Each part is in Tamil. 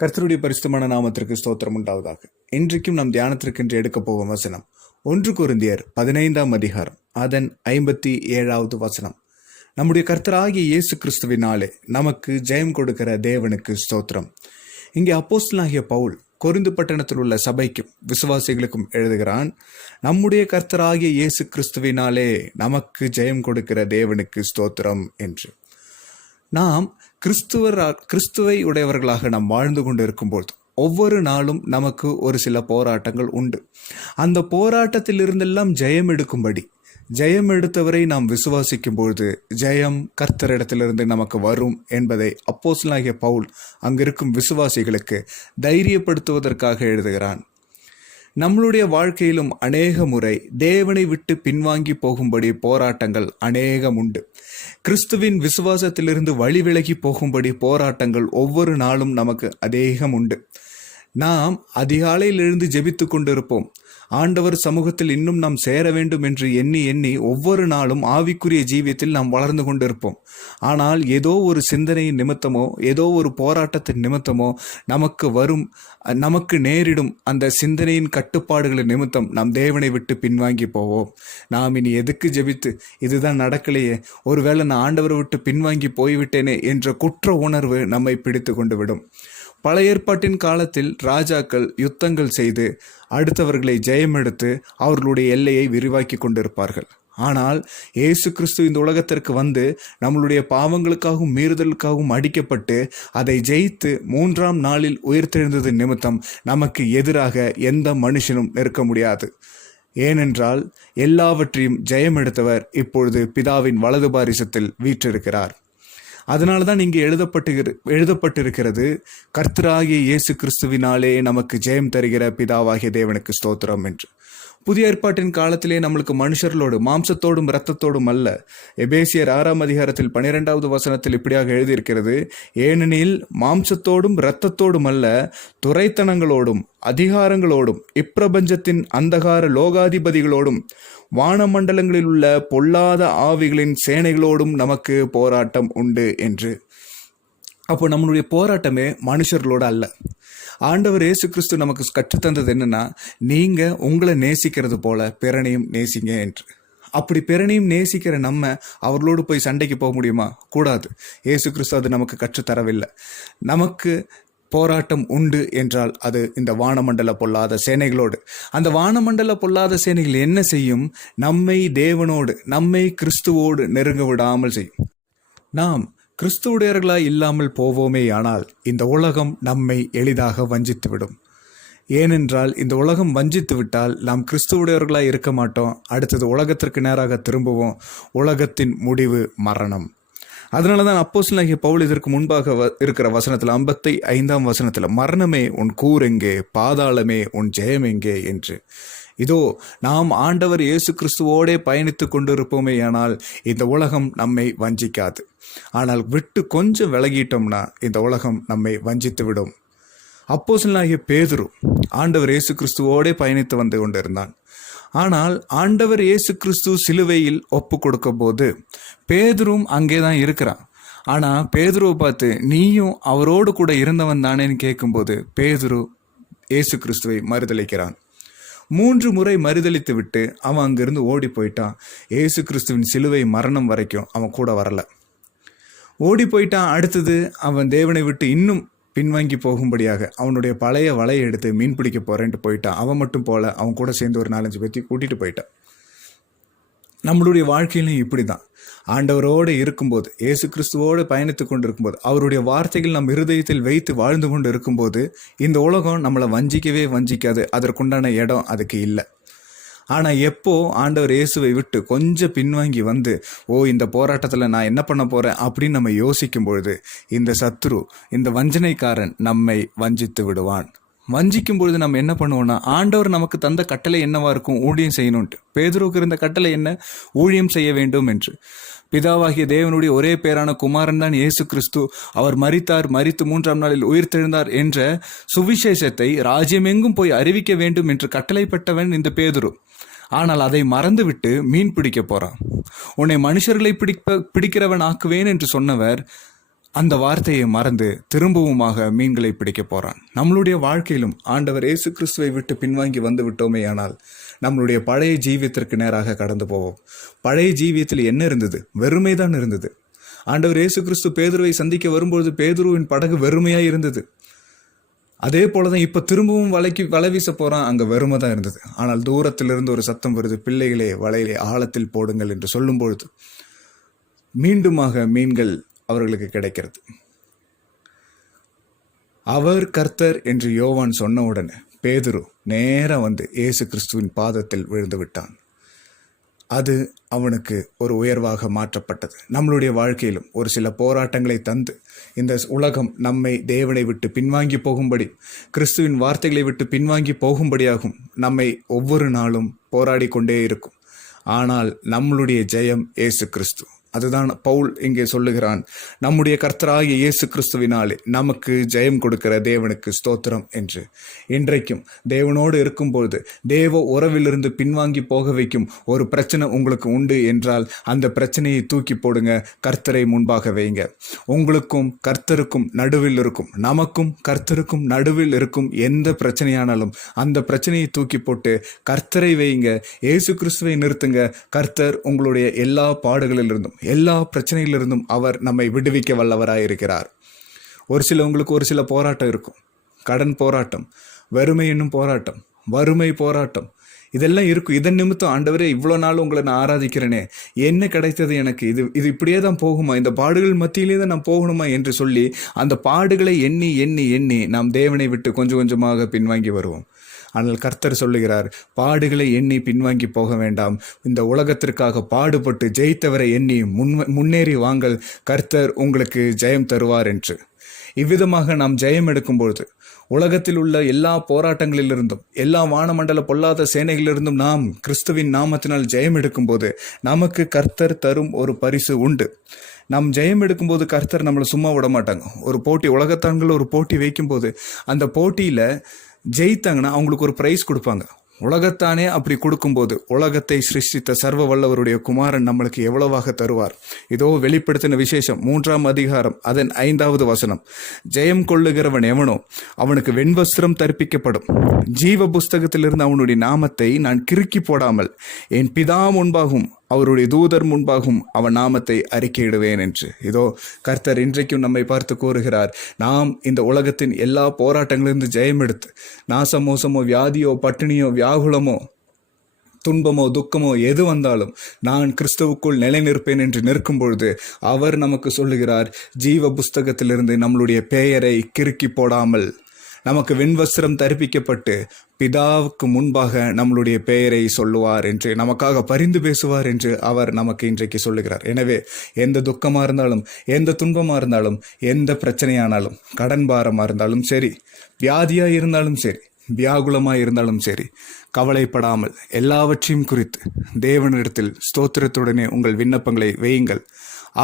கர்த்தருடைய பரிசுத்தமான நாமத்திற்கு ஸ்தோத்திரம் உண்டாவதாக. இன்றைக்கும் நம் தியானத்திற்கென்று எடுக்கப் போகும் வசனம் 1 கொரிந்தியர் 15ஆம் அதிகாரம் அதன் 57வது வசனம். நம்முடைய கர்த்தராகிய இயேசு கிறிஸ்துவினாலே நமக்கு ஜெயம் கொடுக்கிற தேவனுக்கு ஸ்தோத்திரம். இங்கே அப்போஸ்தலனாகிய பவுல் கொரிந்து பட்டணத்தில் உள்ள சபைக்கும் விசுவாசிகளுக்கும் எழுதுகிறான், நம்முடைய கர்த்தராகிய இயேசு கிறிஸ்துவினாலே நமக்கு ஜெயம் கொடுக்கிற தேவனுக்கு ஸ்தோத்திரம் என்று. நாம் கிறிஸ்துவை உடையவர்களாக நாம் வாழ்ந்து கொண்டு இருக்கும்போது ஒவ்வொரு நாளும் நமக்கு ஒரு சில போராட்டங்கள் உண்டு. அந்த போராட்டத்திலிருந்தெல்லாம் ஜெயம் எடுக்கும்படி, ஜெயம் எடுத்தவரை நாம் விசுவாசிக்கும் பொழுது ஜெயம் கர்த்தரிடத்திலிருந்து நமக்கு வரும் என்பதை அப்போஸ்தலனாகிய பவுல் அங்கிருக்கும் விசுவாசிகளுக்கு தைரியப்படுத்துவதற்காக எழுதுகிறான். நம்மளுடைய வாழ்க்கையிலும் அநேக முறை தேவனை விட்டு பின்வாங்கி போகும்படி போராட்டங்கள் அநேகம் உண்டு. கிறிஸ்துவின் விசுவாசத்திலிருந்து வழி விலகி போகும்படி போராட்டங்கள் ஒவ்வொரு நாளும் நமக்கு அநேகம் உண்டு. நாம் அதிகாலையில் எழுந்து ஜெபித்து கொண்டிருப்போம். ஆண்டவர் சமூகத்தில் இன்னும் நாம் சேர வேண்டும் என்று எண்ணி எண்ணி ஒவ்வொரு நாளும் ஆவிக்குரிய ஜீவியத்தில் நாம் வளர்ந்து கொண்டிருப்போம். ஆனால் ஏதோ ஒரு சிந்தனையின் நிமித்தமோ ஏதோ ஒரு போராட்டத்தின் நிமித்தமோ நமக்கு நேரிடும் அந்த சிந்தனையின் கட்டுப்பாடுகளின் நிமித்தம் நாம் தேவனை விட்டு பின்வாங்கி போவோம். நாம் இனி எதுக்கு ஜெபித்து, இதுதான் நடக்கலையே, ஒருவேளை நான் ஆண்டவரை விட்டு பின்வாங்கி போய்விட்டேனே என்ற குற்ற உணர்வு நம்மை பிடித்து கொண்டு விடும். பழைய ஏற்பாட்டின் காலத்தில் ராஜாக்கள் யுத்தங்கள் செய்து அடுத்தவர்களை ஜெயமெடுத்து அவர்களுடைய எல்லையை விரிவாக்கி கொண்டிருப்பார்கள். ஆனால் இயேசு கிறிஸ்து இந்த உலகத்திற்கு வந்து நம்மளுடைய பாவங்களுக்காகவும் மீறுதலுக்காகவும் அடிக்கப்பட்டு அதை ஜெயித்து 3ஆம் நாளில் உயிர்த்தெழுந்தது நிமித்தம் நமக்கு எதிராக எந்த மனுஷனும் நிற்க முடியாது. ஏனென்றால் எல்லாவற்றையும் ஜெயமெடுத்தவர் இப்பொழுது பிதாவின் வலது பாரிசத்தில் வீற்றிருக்கிறார். அதனால தான் இங்கே எழுதப்பட்டிருக்கிறது, கர்த்தராகிய இயேசு கிறிஸ்துவினாலே நமக்கு ஜெயம் தருகிற பிதாவாகிய தேவனுக்கு ஸ்தோத்திரம் என்று. புதிய ஏற்பாட்டின் காலத்திலே நம்மளுக்கு மனுஷர்களோடு மாம்சத்தோடும் இரத்தத்தோடும் அல்ல. எபேசியர் 6ஆம் அதிகாரத்தில் 12வது வசனத்தில் இப்படியாக எழுதியிருக்கிறது, ஏனெனில் மாம்சத்தோடும் இரத்தத்தோடும் அல்ல, துரைத்தனங்களோடும் அதிகாரங்களோடும் இப்பிரபஞ்சத்தின் அந்தகார லோகாதிபதிகளோடும் வானமண்டலங்களில் உள்ள பொல்லாத ஆவிகளின் சேனைகளோடும் நமக்கு போராட்டம் உண்டு என்று. அப்போ நம்மளுடைய போராட்டமே மனுஷர்களோடு அல்ல. ஆண்டவர் இயேசு கிறிஸ்து நமக்கு கற்றுத்தந்தது என்னன்னா, நீங்க உங்களை நேசிக்கிறது போல பிறனையும் நேசிங்க என்று. அப்படி பிறனையும் நேசிக்கிற நம்ம அவர்களோடு போய் சண்டைக்கு போக முடியுமா? கூடாது. இயேசு கிறிஸ்து அது நமக்கு கற்றுத்தரவில்லை. நமக்கு போராட்டம் உண்டு என்றால் அது இந்த வானமண்டல பொல்லாத சேனைகளோடு. அந்த வானமண்டல பொல்லாத சேனைகள் என்ன செய்யும்? நம்மை தேவனோடு, நம்மை கிறிஸ்துவோடு நெருங்க விடாமல் செய்யும். நாம் கிறிஸ்துவுடையவர்களாய் இல்லாமல் போவோமே ஆனால் இந்த உலகம் நம்மை எளிதாக வஞ்சித்துவிடும். ஏனென்றால் இந்த உலகம் வஞ்சித்து விட்டால் நாம் கிறிஸ்துவுடையவர்களாய் இருக்க மாட்டோம். அடுத்தது உலகத்திற்கு நேராக திரும்புவோம். உலகத்தின் முடிவு மரணம். அதனால தான் அப்போஸ்தலனாகிய பவுல் இதற்கு முன்பாக இருக்கிற வசனத்தில் 55ஆம் வசனத்தில், மரணமே உன் கூர் எங்கே, பாதாளமே உன் ஜெயம் எங்கே என்று. இதோ நாம் ஆண்டவர் இயேசு கிறிஸ்துவோடே பயணித்து கொண்டிருப்போமே ஆனால் இந்த உலகம் நம்மை வஞ்சிக்காது. ஆனால் விட்டு கொஞ்சம் விலகிட்டோம்னா இந்த உலகம் நம்மை வஞ்சித்து விடும். அப்போஸ்தலனாகிய பேதுரு ஆண்டவர் இயேசு கிறிஸ்துவோடே பயணித்து வந்து கொண்டிருந்தான். ஆனால் ஆண்டவர் இயேசு கிறிஸ்து சிலுவையில் ஒப்பு கொடுக்கும் போது பேதுரும் அங்கே தான் இருக்கிறான். ஆனால் பேதுருவை பார்த்து, நீயும் அவரோடு கூட இருந்தவன் தானேன்னு கேட்கும்போது பேதுரு இயேசு கிறிஸ்துவை மறுதளிக்கிறான். 3 முறை மறுதளித்து விட்டு அவன் அங்கிருந்து ஓடி போயிட்டான். இயேசு கிறிஸ்துவின் சிலுவை மரணம் வரைக்கும் அவன் கூட வரல, ஓடி போயிட்டான். அடுத்தது அவன் தேவனை விட்டு இன்னும் பின்வாங்கி போகும்படியாக அவனுடைய பழைய வலையை எடுத்து மீன் பிடிக்க போறேன்ட்டு போயிட்டான். அவன் மட்டும் போல, அவன் கூட சேர்ந்து ஒரு 4-5 பேர்த்தையும் கூட்டிட்டு போயிட்டான். நம்மளுடைய வாழ்க்கையிலும் இப்படி தான். ஆண்டவரோடு இருக்கும்போது, இயேசு கிறிஸ்துவோடு பயணித்து கொண்டு இருக்கும்போது, அவருடைய வார்த்தைகள் நம் இருதயத்தில் வைத்து வாழ்ந்து கொண்டு இருக்கும்போது இந்த உலகம் நம்மளை வஞ்சிக்கவே வஞ்சிக்காது. அதற்குண்டான இடம் அதுக்கு இல்லை. ஆனால் எப்போ ஆண்டவர் இயேசுவை விட்டு கொஞ்சம் பின்வாங்கி வந்து, இந்த போராட்டத்தில் நான் என்ன பண்ண போகிறேன் அப்படின்னு நம்ம யோசிக்கும் பொழுது இந்த சத்துரு, இந்த வஞ்சனைக்காரன் நம்மை வஞ்சித்து விடுவான். வஞ்சிக்கும் பொழுது நம்ம என்ன பண்ணுவோம்னா, ஆண்டவர் நமக்கு தந்த கட்டளை என்னவா இருக்கும்? ஊழியம் செய்யணும்ட்டு. பேதுருவுக்கு இருந்த கட்டளை என்ன? ஊழியம் செய்ய வேண்டும் என்று. பிதாவாகிய தேவனுடைய ஒரே பேரான குமாரன் தான் இயேசு கிறிஸ்து. அவர் மரித்தார், மரித்து 3ஆம் நாளில் உயிர்த்தெழுந்தார் என்ற சுவிசேஷத்தை ராஜ்யமெங்கும் போய் அறிவிக்க வேண்டும் என்று கட்டளைப்பட்டவன் இந்த பேதுரு. ஆனால் அதை மறந்துவிட்டு மீன் பிடிக்க போறான். உன்னை மனுஷர்களை பிடிக்கிறவன் ஆக்குவேன் என்று சொன்னவர் அந்த வார்த்தையை மறந்து திரும்பவுமாக மீன்களை பிடிக்க போறான். நம்மளுடைய வாழ்க்கையிலும் ஆண்டவர் இயேசு கிறிஸ்துவை விட்டு பின்வாங்கி வந்து விட்டோமே ஆனால் நம்மளுடைய பழைய ஜீவியத்திற்கு நேராக கடந்து போவோம். பழைய ஜீவியத்தில் என்ன இருந்தது? வெறுமைதான் இருந்தது. ஆண்டவர் இயேசு கிறிஸ்து பேதுருவை சந்திக்க வரும்பொழுது பேதுருவின் படகு வெறுமையாக இருந்தது. அதே போலதான் இப்ப திரும்பவும் வலை வீச போறான், அங்க வெறுமை தான் இருந்தது. ஆனால் தூரத்திலிருந்து ஒரு சத்தம் வருது, பிள்ளைகளே வலையிலே ஆழத்தில் போடுங்கள் என்று சொல்லும் பொழுது மீண்டுமாக மீன்கள் அவர்களுக்கு கிடைக்கிறது. அவர் கர்த்தர் என்று யோவான் சொன்ன உடனே பேதுரு நேரா வந்து இயேசு கிறிஸ்துவின் பாதத்தில் விழுந்து விட்டான். அது அவனுக்கு ஒரு உயர்வாக மாற்றப்பட்டது. நம்மளுடைய வாழ்க்கையிலும் ஒரு சில போராட்டங்களை தந்து இந்த உலகம் நம்மை தேவனை விட்டு பின்வாங்கி போகும்படி, கிறிஸ்துவின் வார்த்தைகளை விட்டு பின்வாங்கி போகும்படியாகும் நம்மை ஒவ்வொரு நாளும் போராடி கொண்டே இருக்கும். ஆனால் நம்மளுடைய ஜெயம் இயேசு கிறிஸ்து. அதுதான் பவுல் இங்கே சொல்லுகிறான், நம்முடைய கர்த்தராகிய இயேசு கிறிஸ்துவினாலே நமக்கு ஜெயம் கொடுக்கிற தேவனுக்கு ஸ்தோத்திரம் என்று. இன்றைக்கும் தேவனோடு இருக்கும்பொழுது தேவ உறவிலிருந்து பின்வாங்கி போக வைக்கும் ஒரு பிரச்சனை உங்களுக்கு உண்டு என்றால் அந்த பிரச்சனையை தூக்கி போடுங்க, கர்த்தரை முன்பாக வைங்க. உங்களுக்கும் கர்த்தருக்கும் நடுவில் இருக்கும், நமக்கும் கர்த்தருக்கும் நடுவில் இருக்கும் எந்த பிரச்சனையானாலும் அந்த பிரச்சனையை தூக்கி போட்டு கர்த்தரை வைங்க, இயேசு கிறிஸ்துவை நிறுத்துங்க. கர்த்தர் உங்களுடைய எல்லா பாடுகளிலிருந்தும் எல்லா பிரச்சனைகளிலிருந்தும் அவர் நம்மை விடுவிக்க வல்லவராயிருக்கிறார். உங்களுக்கு ஒரு சில போராட்டம் இருக்கும். கடன் போராட்டம், வெறுமை என்னும் போராட்டம், வறுமை போராட்டம், இதெல்லாம் இருக்கும். இதன் நிமித்தம் ஆண்டவரே இவ்வளோ நாள் உங்களை நான் ஆராதிக்கிறேனே, என்ன கிடைத்தது எனக்கு? இது இப்படியே தான் போகுமா? இந்த பாடுகள் மத்தியிலே தான் நான் போகணுமா என்று சொல்லி அந்த பாடுகளை எண்ணி எண்ணி எண்ணி நாம் தேவனை விட்டு கொஞ்சம் கொஞ்சமாக பின்வாங்கி வருவோம். ஆனால் கர்த்தர் சொல்லுகிறார், பாடுகளை எண்ணி பின்வாங்கி போக வேண்டாம், இந்த உலகத்திற்காக பாடுபட்டு ஜெயித்தவரை எண்ணி முன்னேறி வாங்கள், கர்த்தர் உங்களுக்கு ஜெயம் தருவார் என்று. இவ்விதமாக நாம் ஜெயம் எடுக்கும்பொழுது உலகத்தில் உள்ள எல்லா போராட்டங்களிலிருந்தும் எல்லா வானமண்டல பொல்லாத சேனைகளிலிருந்தும் நாம் கிறிஸ்துவின் நாமத்தினால் ஜெயம் எடுக்கும்போது நமக்கு கர்த்தர் தரும் ஒரு பரிசு உண்டு. நாம் ஜெயம் எடுக்கும்போது கர்த்தர் நம்மளை சும்மா விட மாட்டாங்க. ஒரு போட்டி, உலகத்தான்கள் ஒரு போட்டி வைக்கும்போது அந்த போட்டியில் ஜெயித்தாங்கன்னா அவங்களுக்கு ஒரு பிரைஸ் கொடுப்பாங்க. உலகத்தானே அப்படி கொடுக்கும்போது உலகத்தை சிருஷ்டித்த சர்வ வல்லவருடைய குமாரன் நம்மளுக்கு எவ்வளவாக தருவார்? இதோ வெளிப்படுத்தின விசேஷம் 3ஆம் அதிகாரம் அதன் 5வது வசனம், ஜெயம் கொள்ளுகிறவன் எவனோ அவனுக்கு வெண்வஸ்திரம் தரிப்பிக்கப்படும், ஜீவ புஸ்தகத்திலிருந்து அவனுடைய நாமத்தை நான் கிறுக்கி போடாமல் என் பிதா முன்பாகும் அவருடைய தூதர் முன்பாகும் அவன் நாமத்தை அறிக்கையிடுவேன் என்று. இதோ கர்த்தர் இன்றைக்கும் நம்மை பார்த்து கூறுகிறார், நாம் இந்த உலகத்தின் எல்லா போராட்டங்களிலிருந்து ஜெயம் எடுத்து நாசமோசமோ வியாதியோ பட்டினியோ வியாகுலமோ துன்பமோ துக்கமோ எது வந்தாலும் நான் கிறிஸ்துவுக்குள் நிலை நிற்பேன் என்று நிற்கும் பொழுது அவர் நமக்கு சொல்லுகிறார், ஜீவ புஸ்தகத்திலிருந்து நம்மளுடைய பெயரை கிறுக்கி போடாமல் நமக்கு வெண்வஸ்திரம் தரிப்பிக்கப்பட்டு பிதாவுக்கு முன்பாக நம்மளுடைய பெயரை சொல்லுவார் என்று, நமக்காக பரிந்து பேசுவார் என்று அவர் நமக்கு இன்றைக்கு சொல்லுகிறார். எனவே எந்த துக்கமாக இருந்தாலும், எந்த துன்பமாக இருந்தாலும், எந்த பிரச்சனையானாலும், கடன் பாரமாக இருந்தாலும் சரி, வியாதியாக இருந்தாலும் சரி, வியாகுலமாக இருந்தாலும் சரி, கவலைப்படாமல் எல்லாவற்றையும் குறித்து தேவனிடத்தில் ஸ்தோத்திரத்துடனே உங்கள் விண்ணப்பங்களை வையுங்கள்.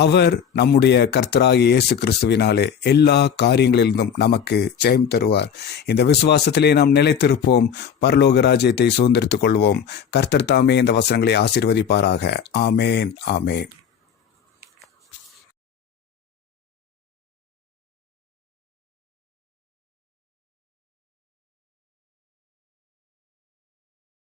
அவர் நம்முடைய கர்த்தராகிய இயேசு கிறிஸ்துவினாலே எல்லா காரியங்களிலிருந்தும் நமக்கு ஜெயம் தருவார். இந்த விசுவாசத்திலே நாம் நிலைத்திருப்போம், பரலோக ராஜ்யத்தை சுதந்திரித்துக் கொள்வோம். கர்த்தர் தாமே இந்த வசனங்களை ஆசீர்வதிப்பாராக. ஆமேன், ஆமேன்.